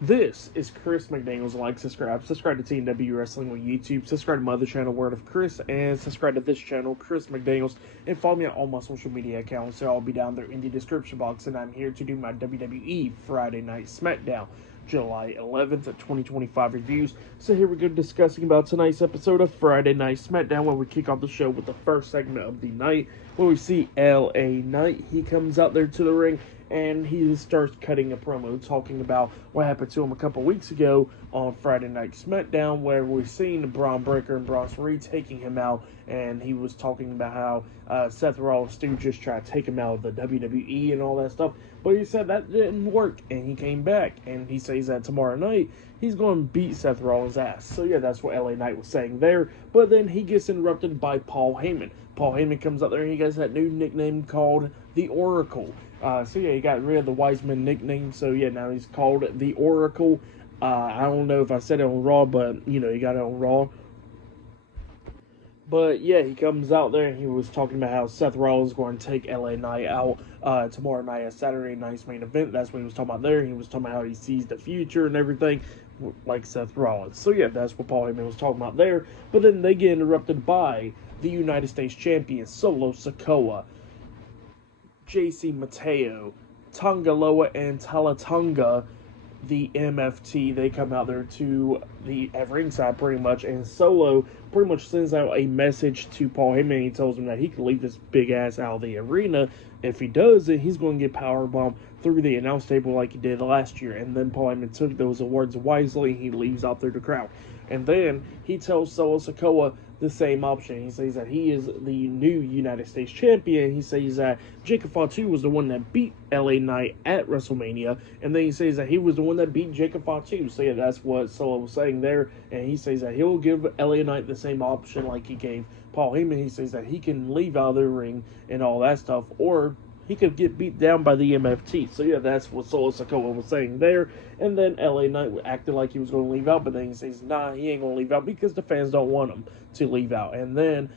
This is Chris McDaniels. Like, subscribe to TNW Wrestling on YouTube, subscribe to my other channel, Word of Chris, and subscribe to this channel, Chris McDaniels, and follow me on all my social media accounts. They'll all be down there in the description box, and I'm here to do my WWE Friday Night SmackDown, July 11th, 2025 reviews. So here we go, discussing about tonight's episode of Friday Night SmackDown, where we kick off the show with the first segment of the night, where we see LA Knight. He comes out there to the ring, and he starts cutting a promo talking about what happened to him a couple weeks ago on Friday Night SmackDown, where we've seen Braun Breaker and Bronson Reed taking him out, and he was talking about how Seth Rollins' Stooges tried to take him out of the WWE and all that stuff, but he said that didn't work, and he came back, and he says that tomorrow night he's going to beat Seth Rollins' ass. So yeah, that's what LA Knight was saying there, but then he gets interrupted by Paul Heyman. Paul Heyman comes up there and he gets that new nickname called the Oracle. So yeah, he got rid of the Wiseman nickname, so yeah, now he's called the Oracle. I don't know if I said it on Raw, but you know, he got it on Raw. But yeah, he comes out there and he was talking about how Seth Rollins is going to take LA Knight out tomorrow night at Saturday night's main event. That's what he was talking about there. He was talking about how he sees the future and everything, like Seth Rollins. So yeah, that's what Paul Heyman was talking about there. But then they get interrupted by the United States Champion, Solo Sikoa, JC Mateo, Tongaloa, and Talatonga, the MFT. They come out there to the at ringside pretty much, and Solo pretty much sends out a message to Paul Heyman. He tells him that he can leave this big ass out of the arena. If he does it, he's going to get powerbombed through the announce table like he did last year. And then Paul Heyman took those words wisely, and he leaves out through the crowd. And then he tells Solo Sikoa the same option. He says that he is the new United States Champion. He says that Jacob Fatu was the one that beat LA Knight at WrestleMania, and then he says that he was the one that beat Jacob Fatu. So yeah, that's what Solo was saying there, and he says that he'll give LA Knight the same option like he gave Paul Heyman. He says that he can leave out of the ring and all that stuff, or he could get beat down by the MFT. So yeah, that's what Solo Sikoa was saying there. And then LA Knight acted like he was going to leave out, but then he says, nah, he ain't going to leave out because the fans don't want him to leave out. And then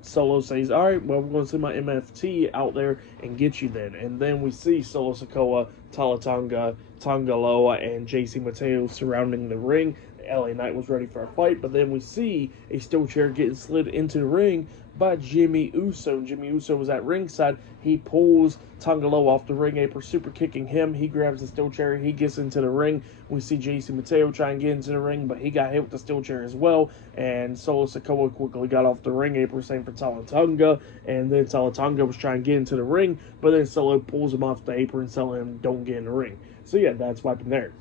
Solo says, all right, well, we're going to send my MFT out there and get you then. And then we see Solo Sikoa, Talatonga, Tongaloa, and JC Mateo surrounding the ring. LA Knight was ready for a fight, but then we see a steel chair getting slid into the ring by Jimmy Uso. Jimmy Uso was at ringside. He pulls Tongaloa off the ring apron, super kicking him. He grabs the steel chair. He gets into the ring. We see JC Mateo try and get into the ring, but he got hit with the steel chair as well. And Solo Sikoa quickly got off the ring apron, same for Talatonga. And then Talatonga was trying to get into the ring, but then Solo pulls him off the apron, telling him, don't get in the ring. So yeah, that's what happened there.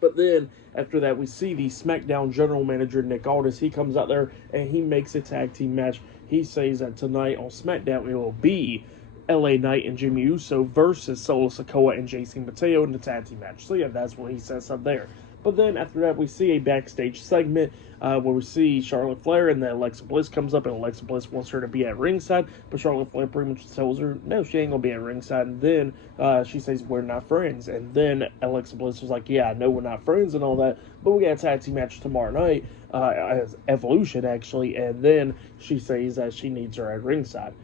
But then, after that, we see the SmackDown general manager, Nick Aldis. He comes out there and he makes a tag team match. He says that tonight on SmackDown, it will be LA Knight and Jimmy Uso versus Solo Sikoa and JC Mateo in the tag team match. So yeah, that's what he sets up there. But then after that, we see a backstage segment where we see Charlotte Flair, and then Alexa Bliss comes up, and Alexa Bliss wants her to be at ringside, but Charlotte Flair pretty much tells her, no, she ain't going to be at ringside. And then she says, we're not friends. And then Alexa Bliss was like, yeah, I know we're not friends and all that, but we got a tag team match tomorrow night, as Evolution, actually. And then she says that she needs her at ringside.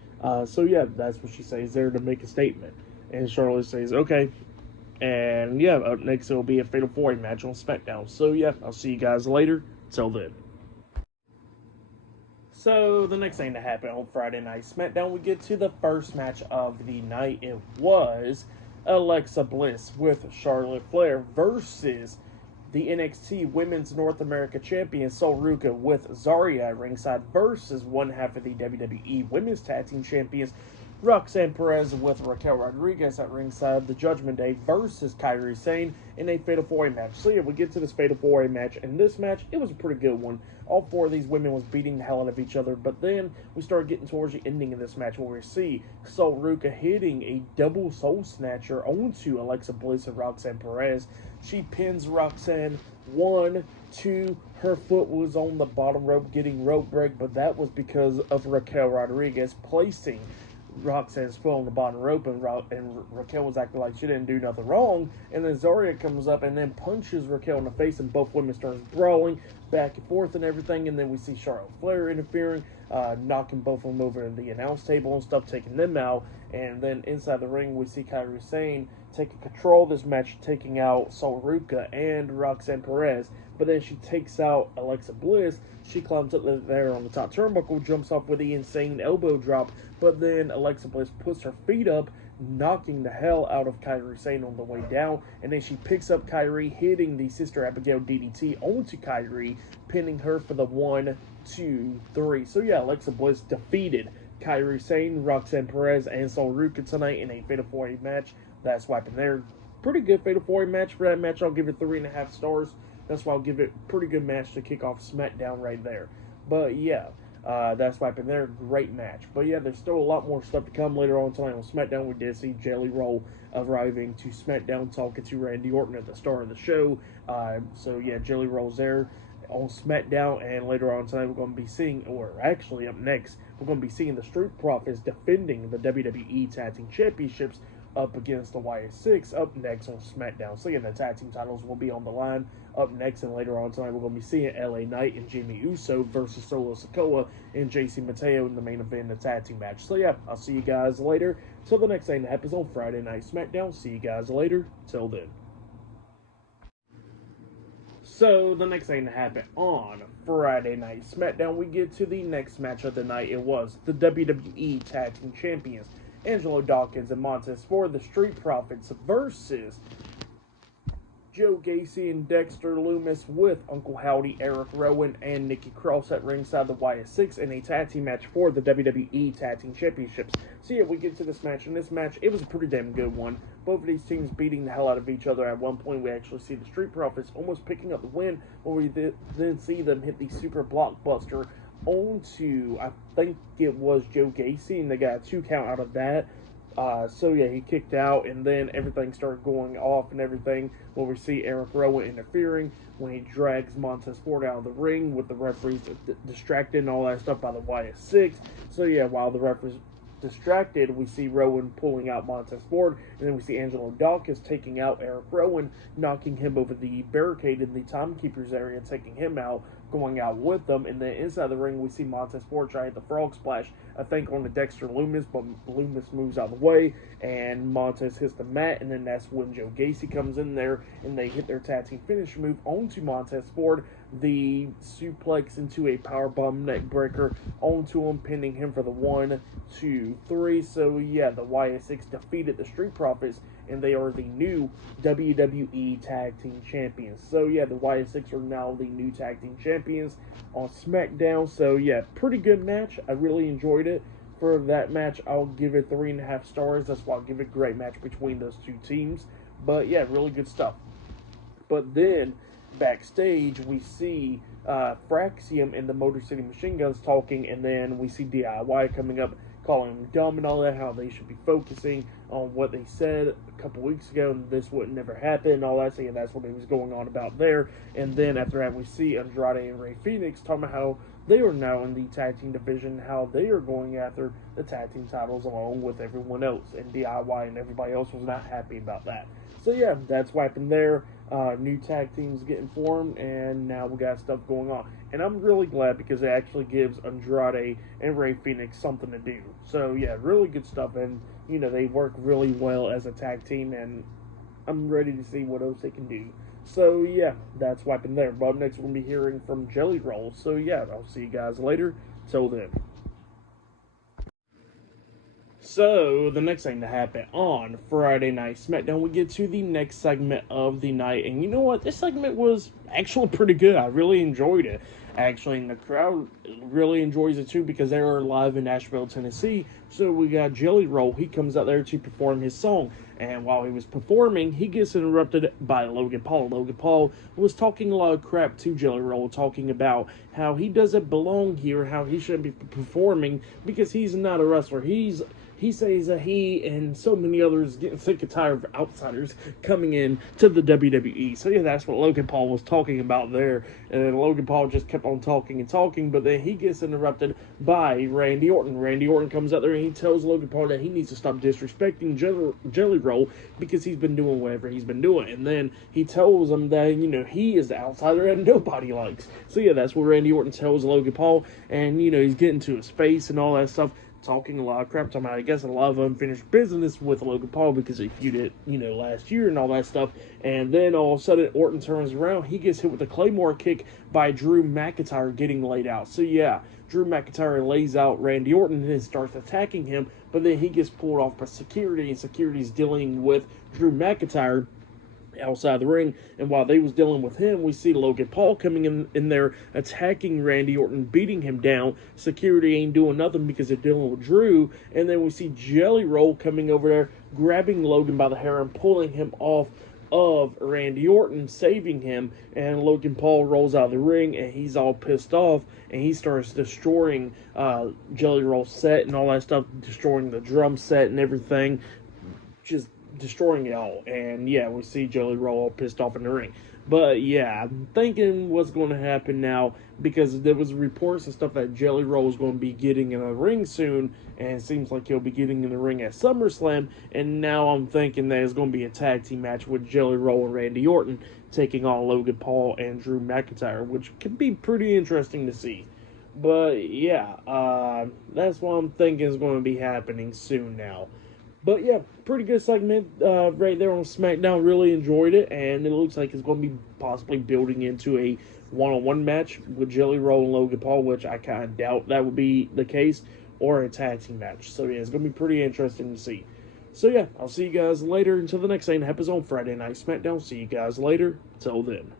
So yeah, that's what she says there to make a statement. And Charlotte says, okay. And yeah, up next it'll be a Fatal 4-Way match on SmackDown. So yeah, I'll see you guys later. Till then. So the next thing that happened on Friday Night SmackDown, we get to the first match of the night. It was Alexa Bliss with Charlotte Flair versus the NXT Women's North America Champion Sol Ruca with Zarya at ringside versus one half of the WWE Women's Tag Team Champions Roxanne Perez with Raquel Rodriguez at ringside, the Judgment Day versus Kairi Sane in a Fatal 4-Way match. So yeah, we get to this Fatal 4-Way match, and this match, it was a pretty good one. All four of these women was beating the hell out of each other, but then we started getting towards the ending of this match where we see Sol Ruca hitting a double soul snatcher onto Alexa Bliss and Roxanne Perez. She pins Roxanne 1, 2, her foot was on the bottom rope getting rope break, but that was because of Raquel Rodriguez placing Roxanne's foot on the bottom rope, and Raquel was acting like she didn't do nothing wrong. And then Zarya comes up and then punches Raquel in the face, and both women start brawling back and forth and everything. And then we see Charlotte Flair interfering, knocking both of them over the announce table and stuff, taking them out. And then inside the ring, we see Kairi Sane taking control of this match, taking out Sol Ruca and Roxanne Perez. But then she takes out Alexa Bliss. She climbs up there on the top turnbuckle, jumps off with the insane elbow drop. But then Alexa Bliss puts her feet up, knocking the hell out of Kairi Sane on the way down. And then she picks up Kairi, hitting the Sister Abigail DDT onto Kairi, pinning her for the 1, 2, 3. So yeah, Alexa Bliss defeated Kairi Sane, Roxanne Perez, and Sol Ruca tonight in a Fatal 4-Way match. That's wiping there. Pretty good Fatal 4-Way match. For that match, I'll give it 3.5 stars. That's why I'll give it a pretty good match to kick off SmackDown right there. But yeah, that's wiping there. Great match. But yeah, there's still a lot more stuff to come later on tonight on SmackDown. We did see JellyRoll arriving to SmackDown, talking to Randy Orton at the start of the show. So yeah, JellyRoll's there on SmackDown, and later on tonight we're going to be seeing, or actually up next, we're going to be seeing the Street Profits defending the WWE Tag Team Championships up against the YS6 up next on SmackDown. So yeah, the tag team titles will be on the line up next, and later on tonight we're going to be seeing LA Knight and Jimmy Uso versus Solo Sikoa and JC Mateo in the main event, the tag team match. So yeah, I'll see you guys later. Till the next thing that happens on Friday Night SmackDown. See you guys later. Till then. So, the next thing to happen on Friday Night SmackDown, we get to the next match of the night. It was the WWE Tag Team Champions, Angelo Dawkins and Montez Ford, the Street Profits, versus Joe Gacy and Dexter Lumis with Uncle Howdy, Eric Rowan, and Nikki Cross at ringside the YS6 in a tag team match for the WWE Tag Team Championships. So yeah, we get to this match. In this match, it was a pretty damn good one. Both of these teams beating the hell out of each other. At one point, we actually see the Street Profits almost picking up the win, where we then see them hit the Super Blockbuster onto, I think it was Joe Gacy, and they got a 2 count out of that. So yeah, he kicked out, and then everything started going off and everything, where we see Eric Rowan interfering when he drags Montez Ford out of the ring with the referees distracted and all that stuff by the YS6. So yeah, while the referees distracted, we see Rowan pulling out Montez Ford, and then we see Angelo Dawkins taking out Eric Rowan, knocking him over the barricade in the timekeepers area, taking him out, going out with them. And then inside the ring, we see Montez Ford try to hit the frog splash, I think on the Dexter Lumis, but Lumis moves out of the way, and Montez hits the mat, and then that's when Joe Gacy comes in there, and they hit their tag team finish move onto Montez Ford, the suplex into a powerbomb neck breaker onto him, pinning him for the 1, 2, 3. So yeah, the YS6 defeated the Street Profits, and they are the new WWE Tag Team Champions. So yeah, the YS6 are now the new Tag Team Champions on SmackDown. So yeah, pretty good match. I really enjoyed it. For that match, I'll give it 3.5 stars. That's why I'll give it a great match between those two teams. But yeah, really good stuff. But then backstage, we see Fraxium and the Motor City Machine Guns talking, and then we see DIY coming up, calling them dumb and all that, how they should be focusing on what they said a couple weeks ago, and this would never happen, and all that, saying that's what he was going on about there. And then after that, we see Andrade and Rey Fenix talking about how they are now in the tag team division, how they are going after the tag team titles along with everyone else, and DIY and everybody else was not happy about that. So yeah, that's what happened there. New tag teams getting formed, and now we got stuff going on. And I'm really glad, because it actually gives Andrade and Rey Fenix something to do. So yeah, really good stuff, and you know, they work really well as a tag team, and I'm ready to see what else they can do. So yeah, that's what happened there. But up next, we're going to be hearing from JellyRoll. So yeah, I'll see you guys later. Till then. So, the next thing to happen on Friday Night SmackDown, we get to the next segment of the night. And you know what? This segment was actually pretty good. I really enjoyed it. Actually, and the crowd really enjoys it too, because they are live in Nashville, Tennessee. So we got JellyRoll. He comes out there to perform his song. And while he was performing, he gets interrupted by Logan Paul. Logan Paul was talking a lot of crap to JellyRoll, talking about how he doesn't belong here, how he shouldn't be performing because he's not a wrestler. He says that he and so many others getting sick and tired of outsiders coming in to the WWE. So yeah, that's what Logan Paul was talking about there. And then Logan Paul just kept on talking and talking, but then he gets interrupted by Randy Orton. Randy Orton comes out there and he tells Logan Paul that he needs to stop disrespecting JellyRoll because he's been doing whatever he's been doing. And then he tells him that, you know, he is the outsider and nobody likes. So yeah, that's what Randy Orton tells Logan Paul. And, you know, he's getting to his face and all that stuff. talking a lot of crap, talking about, I guess, a lot of unfinished business with Logan Paul because he feuded, last year and all that stuff. And then all of a sudden, Orton turns around. He gets hit with a Claymore kick by Drew McIntyre getting laid out. So, yeah, Drew McIntyre lays out Randy Orton and starts attacking him. But then he gets pulled off by security, and security's dealing with Drew McIntyre outside the ring. And while they was dealing with him, we see Logan Paul coming in there attacking Randy Orton, beating him down. Security ain't doing nothing because they're dealing with Drew. And then we see JellyRoll coming over there, grabbing Logan by the hair and pulling him off of Randy Orton, saving him. And Logan Paul rolls out of the ring and he's all pissed off, and he starts destroying JellyRoll's set and all that stuff, destroying the drum set and everything, just destroying it all. And yeah, we see JellyRoll all pissed off in the ring. But yeah, I'm thinking what's going to happen now, because there was reports and stuff that JellyRoll is going to be getting in a ring soon, and it seems like he'll be getting in the ring at SummerSlam. And now I'm thinking that it's going to be a tag team match with JellyRoll and Randy Orton taking on Logan Paul and Drew McIntyre, which can be pretty interesting to see. But yeah, that's what I'm thinking is going to be happening soon now. But yeah, pretty good segment right there on SmackDown. Really enjoyed it, and it looks like it's going to be possibly building into a one-on-one match with JellyRoll and Logan Paul, which I kind of doubt that would be the case, or a tag team match. So yeah, it's going to be pretty interesting to see. So yeah, I'll see you guys later. Until the next thing happens on Friday Night SmackDown. See you guys later. Till then.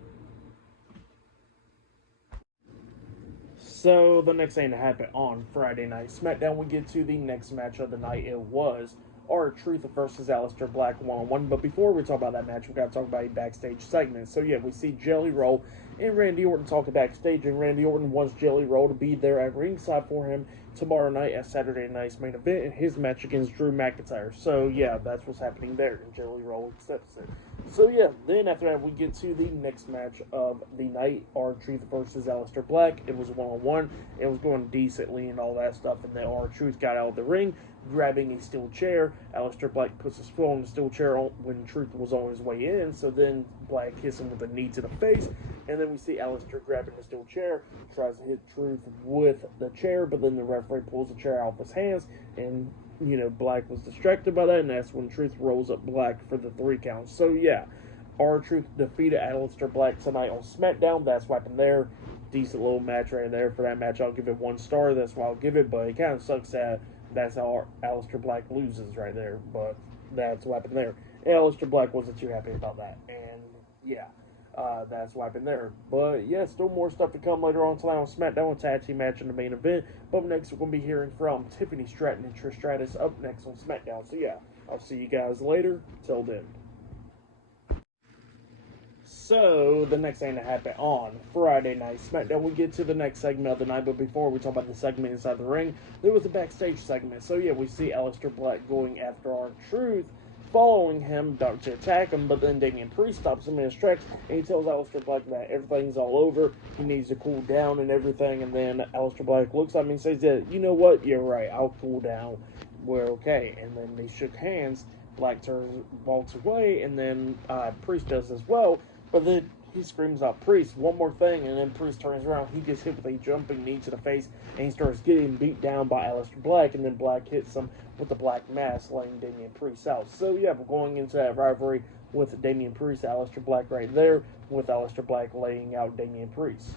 So the next thing to happen on Friday Night SmackDown, we get to the next match of the night. It was R-Truth versus Aleister Black one-on-one. But before we talk about that match, we got to talk about a backstage segment. So yeah, we see JellyRoll and Randy Orton talking backstage, and Randy Orton wants JellyRoll to be there at ringside for him tomorrow night at Saturday night's main event in his match against Drew McIntyre. So yeah, that's what's happening there, and JellyRoll accepts it. So yeah, then after that, we get to the next match of the night, R-Truth versus Aleister Black. It was one-on-one. It was going decently and all that stuff, and then R-Truth got out of the ring, grabbing a steel chair. Aleister Black puts his foot on the steel chair when Truth was on his way in, so then Black hits him with a knee to the face, and then we see Aleister grabbing the steel chair, tries to hit Truth with the chair, but then the referee pulls the chair out of his hands, and Black was distracted by that, and that's when Truth rolls up Black for the 3 count. So yeah, R-Truth defeated Aleister Black tonight on SmackDown. That's what happened there. Decent little match right there. For that match, I'll give it 1 star. That's why I'll give it, but it kind of sucks that that's how Aleister Black loses right there, but that's what happened there. And Aleister Black wasn't too happy about that, and yeah, that's what happened there. But yeah, still more stuff to come later on tonight on SmackDown, a tag team match in the main event. But up next, we're going to be hearing from Tiffany Stratton and Trish Stratus up next on SmackDown. So yeah, I'll see you guys later. Till then. So, the next thing to happen on Friday Night SmackDown, we get to the next segment of the night, but before we talk about the segment inside the ring, there was a backstage segment. So yeah, we see Aleister Black going after R-Truth, following him, about to attack him, but then Damian Priest stops him in his tracks, and he tells Aleister Black that everything's all over, he needs to cool down and everything, and then Aleister Black looks at me and says that, you know what, you're right, I'll cool down, we're okay. And then they shook hands, Black walks away, and then Priest does as well. But then he screams out, Priest, one more thing, and then Priest turns around, he gets hit with a jumping knee to the face, and he starts getting beat down by Aleister Black, and then Black hits him with the black mask, laying Damian Priest out. So yeah, we're going into that rivalry with Damian Priest, Aleister Black right there, with Aleister Black laying out Damian Priest.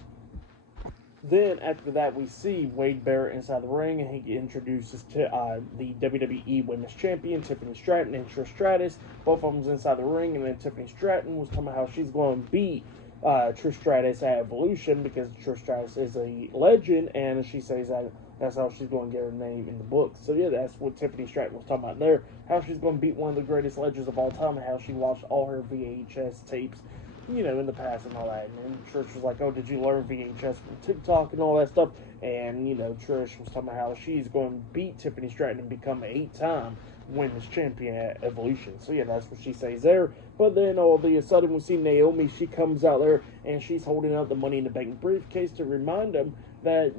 Then, after that, we see Wade Barrett inside the ring, and he introduces to the WWE Women's Champion, Tiffany Stratton, and Trish Stratus. Both of them's inside the ring, and then Tiffany Stratton was talking about how she's going to beat Trish Stratus at Evolution, because Trish Stratus is a legend, and she says that that's how she's going to get her name in the book. So yeah, that's what Tiffany Stratton was talking about there, how she's going to beat one of the greatest legends of all time, and how she watched all her VHS tapes in the past and all that. And then Trish was like, oh, did you learn VHS from TikTok and all that stuff? And, Trish was talking about how she's going to beat Tiffany Stratton and become an 8-time women's champion at Evolution. So, yeah, that's what she says there. But then all of a sudden we see Naomi. She comes out there and she's holding out the Money in the Bank briefcase to remind them that,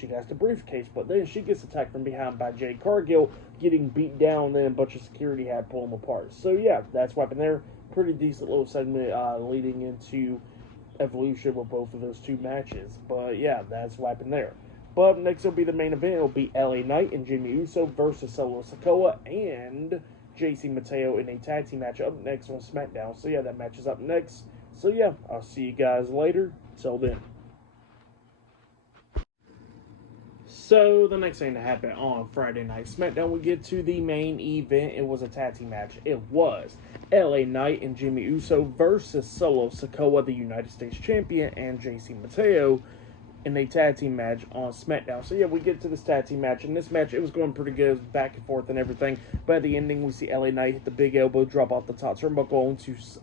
she has the briefcase. But then she gets attacked from behind by Jade Cargill, getting beat down. Then a bunch of security had pulled them apart. So, yeah, that's what happened there. Pretty decent little segment leading into Evolution with both of those 2 matches. But yeah, that's what happened there. But up next will be the main event. It'll be LA Knight and Jimmy Uso versus Solo Sikoa and JC Mateo in a tag team match up next on SmackDown. So yeah, that match is up next. So yeah, I'll see you guys later. Till then. So the next thing to happen on Friday Night SmackDown, we get to the main event. It was a tag team match. It was LA Knight and Jimmy Uso versus Solo Sikoa, the United States Champion, and JC Mateo in a tag team match on SmackDown. So yeah, we get to this tag team match. In this match, it was going pretty good. It was back and forth and everything. But at the ending, we see LA Knight hit the big elbow, drop off the top turnbuckle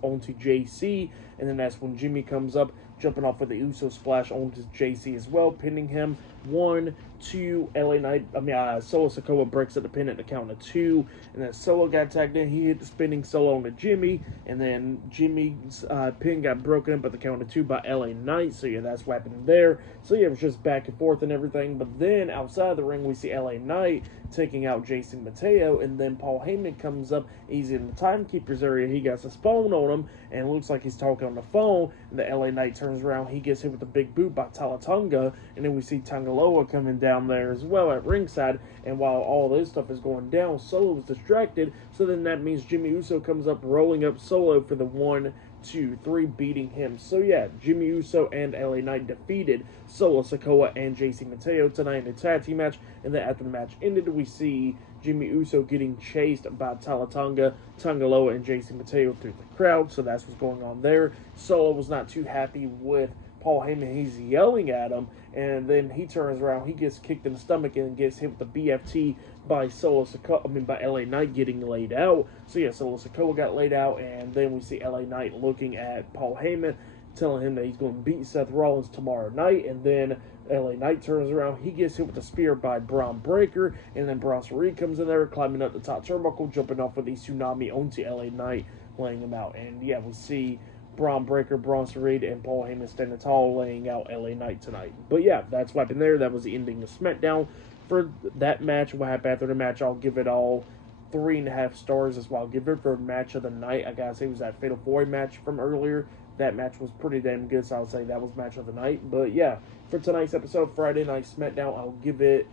onto JC. And then that's when Jimmy comes up, jumping off with the Uso splash onto JC as well, pinning him. 1, 2, Solo Sikoa breaks up the pin at the count of 2, and then Solo got tagged in. He hit the spinning Solo onto Jimmy, and then Jimmy's pin got broken up at the count of 2 by LA Knight. So yeah, that's what happened there. So yeah, it was just back and forth and everything. But then outside of the ring, we see LA Knight taking out Jason Mateo, and then Paul Heyman comes up. He's in the timekeeper's area. He got his phone on him, and it looks like he's talking on the phone. And the LA Knight turns around. He gets hit with a big boot by Talatonga, and then we see Tangaloa coming down there as well at ringside. And while all this stuff is going down, Solo is distracted. So then that means Jimmy Uso comes up, rolling up Solo for the 1, 2, 3, beating him. So yeah, Jimmy Uso and LA Knight defeated Solo Sikoa and JC Mateo tonight in a tag team match. And then after the match ended, we see Jimmy Uso getting chased by Talatonga, Tangaloa, and JC Mateo through the crowd. So that's what's going on there. Solo was not too happy with Paul Heyman. He's yelling at him, and then he turns around. He gets kicked in the stomach and gets hit with the BFT by by LA Knight getting laid out. So yeah, Solo Sikoa got laid out, and then we see LA Knight looking at Paul Heyman, telling him that he's going to beat Seth Rollins tomorrow night. And then LA Knight turns around. He gets hit with a spear by Braun Breaker, and then Bronson Reed comes in there, climbing up the top turnbuckle, jumping off with a tsunami onto LA Knight, laying him out. And yeah, we see Braun Breaker, Bronson Reed, and Paul Heyman standing tall, laying out LA Knight tonight. But yeah, that's what happened there. That was the ending of SmackDown. For that match, what happened after the match, I'll give it all 3.5 stars as well. I'll give it for match of the night. I gotta say, it was that Fatal 4 match from earlier. That match was pretty damn good, so I'll say that was match of the night. But yeah, for tonight's episode, Friday Night SmackDown, I'll give it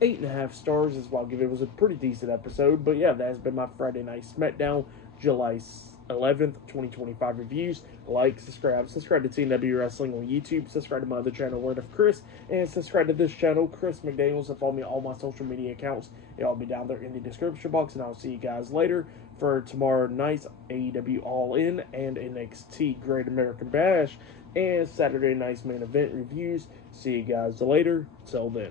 8.5 stars as well. I'll give it was a pretty decent episode. But yeah, that has been my Friday Night SmackDown, July 11th, 2025 reviews. Like, subscribe to TNW Wrestling on YouTube, subscribe to my other channel, Word of Chris, and subscribe to this channel, Chris McDaniels, and follow me on all my social media accounts. It'll all be down there in the description box, and I'll see you guys later for tomorrow night's AEW All In and NXT Great American Bash and Saturday night's main event reviews. See you guys later. Till then.